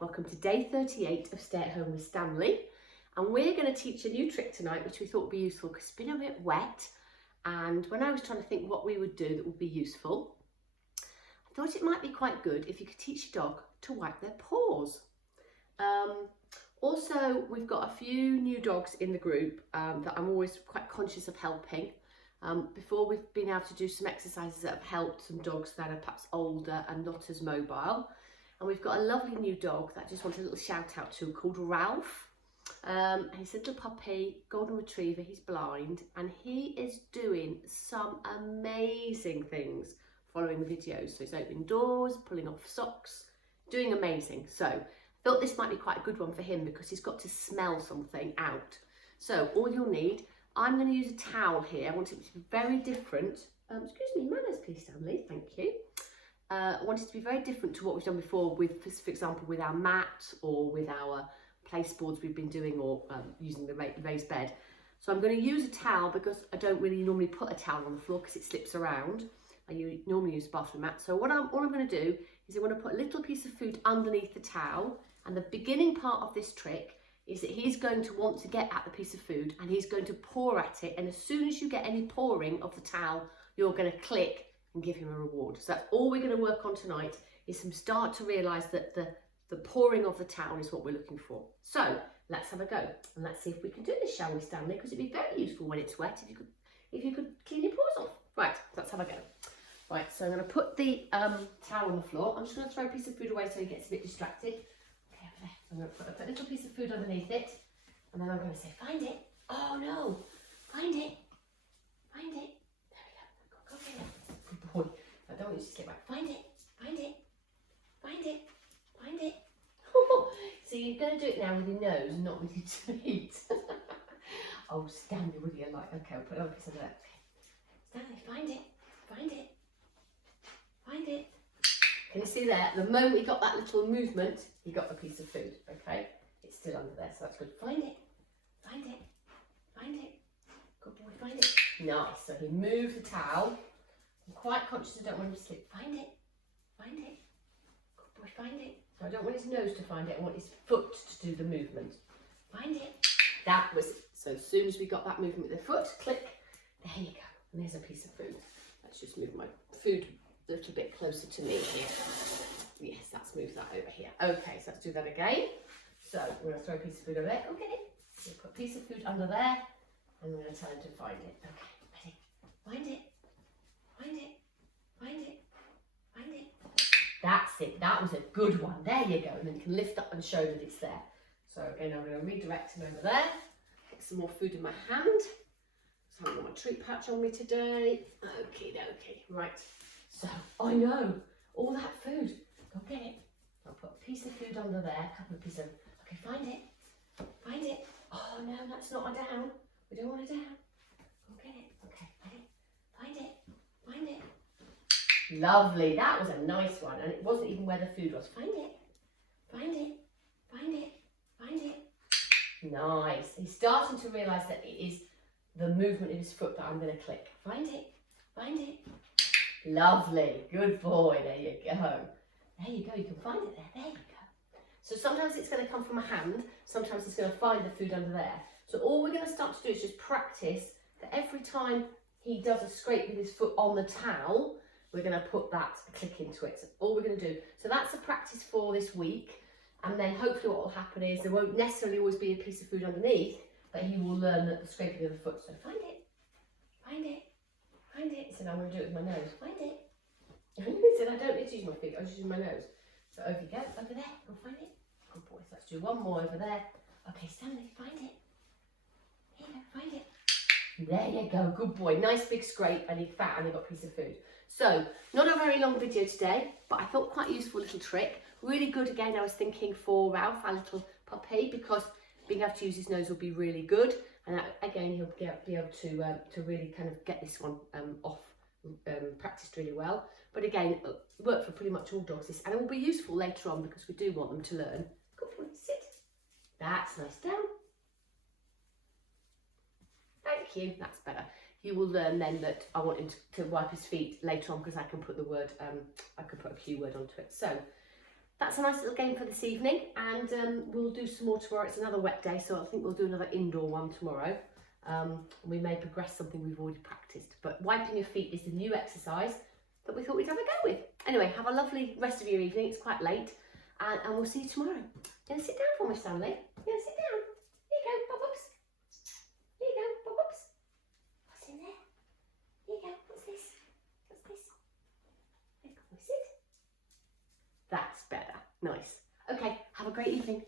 welcome to day 38 of Stay at Home with Stanley, and we're going to teach a new trick tonight which we thought would be useful because it's been a bit wet, and when I was trying to think what we would do that would be useful, I thought it might be quite good if you could teach your dog to wipe their paws. Also, we've got a few new dogs in the group that I'm always quite conscious of helping. Before we've been able to do some exercises that have helped some dogs that are perhaps older and not as mobile. And we've got a lovely new dog that I just want a little shout out to called Ralph. He's a little puppy, golden retriever, he's blind, and he is doing some amazing things following the videos. So he's opening doors, pulling off socks, doing amazing. So I thought this might be quite a good one for him because he's got to smell something out. So all you'll need, I'm going to use a towel here. I want it to be very different. Excuse me, manners please, Stanley, thank you. I want it to be very different to what we've done before with, for example, with our mat or with our place boards we've been doing, or using the raised bed. So I'm going to use a towel because I don't really normally put a towel on the floor because it slips around. I normally use a bathroom mat. So all I'm going to do is I'm going to put a little piece of food underneath the towel, and the beginning part of this trick is that he's going to want to get at the piece of food and he's going to paw at it, and as soon as you get any pawing of the towel, you're going to click and give him a reward. So that's all we're going to work on tonight, is some start to realise that the pawing of the towel is what we're looking for. So let's have a go and let's see if we can do this, shall we, Stanley? Because it'd be very useful when it's wet if you could clean your paws off. Right, let's have a go. Right, so I'm going to put the towel on the floor. I'm just going to throw a piece of food away so he gets a bit distracted. Okay, over there. I'm going to put a little piece of food underneath it, and then I'm going to say, find it. Oh no, find it. Find it. There we go. Go get it. Good boy. I don't want you to slip back. Find it. Find it. Find it. Find it. So you're going to do it now with your nose, not with your feet. Oh, Stanley, would you like? Okay, I'll put another piece of that. Okay. Stanley, find it. Find it. Find it. Can you see there? The moment he got that little movement, he got the piece of food. Okay, it's still under there, so that's good. Find it. Find it. Find it. Good boy, find it. Nice. So he moved the towel. I'm quite conscious I don't want him to slip. Find it. Find it. Good boy, find it. So I don't want his nose to find it. I want his foot to do the movement. Find it. That was it. So as soon as we got that movement with the foot, click. There you go. And there's a piece of food. Let's just move my food a little bit closer to me here. Yes, let's move that over here. Okay, so let's do that again. So we're going to throw a piece of food over there. Okay, we'll put a piece of food under there, and we're going to tell him to find it. Okay, ready? Find it. Find it. Find it. Find it. That's it. That was a good one. There you go. And then you can lift up and show that it's there. So again, I'm going to redirect him over there. Get some more food in my hand. So I've got my treat pouch on me today. Okay, right. So I know all that food. Go get it. I'll put a piece of food under there. A couple of pieces. Okay, find it. Find it. Oh no, that's not a down. We don't want a down. Go get it. Okay, ready? Find it. Find it. Lovely. That was a nice one, and it wasn't even where the food was. Find it. Find it. Find it. Find it. Nice. He's starting to realise that it is the movement of his foot that I'm going to click. Find it. Find it. Lovely. Good boy. There you go. There you go. You can find it there. There you go. So sometimes it's going to come from a hand. Sometimes it's going to find the food under there. So all we're going to start to do is just practice that every time he does a scrape with his foot on the towel, we're going to put that click into it. So all we're going to do. So that's a practice for this week. And then hopefully what will happen is there won't necessarily always be a piece of food underneath, but he will learn that the scraping of the foot. So find it. Find it. Find it. He said, I'm going to do it with my nose. Find it. He said, I don't need to use my feet, I'll just use my nose. So over you go, over there, go find it. Good boy, so let's do one more over there. Okay, Stanley, find it. Here you go, find it. There you go, good boy. Nice big scrape, and he got a piece of food. So, not a very long video today, but I thought quite a useful little trick. Really good, again, I was thinking for Ralph, our little puppy, because being able to use his nose will be really good. And again, he'll be able to really kind of get this one off, practiced really well. But again, work for pretty much all dogs, this, and it will be useful later on because we do want them to learn. Good boy, sit. That's nice, down. Thank you, that's better. He will learn then that I want him to wipe his feet later on because I can put the word, I can put a cue word onto it. So that's a nice little game for this evening, and we'll do some more tomorrow. It's another wet day, so I think we'll do another indoor one tomorrow. We may progress something we've already practiced, but wiping your feet is the new exercise that we thought we'd have a go with. Anyway, have a lovely rest of your evening. It's quite late, and we'll see you tomorrow. You gonna sit down for me, Stanley? You gonna sit down? Here you go, Bob-Ups. Here you go, Bob-Ups. What's in there? Here you go. What's this? What's this? There, can we sit? That's better. Nice. Okay, have a great evening.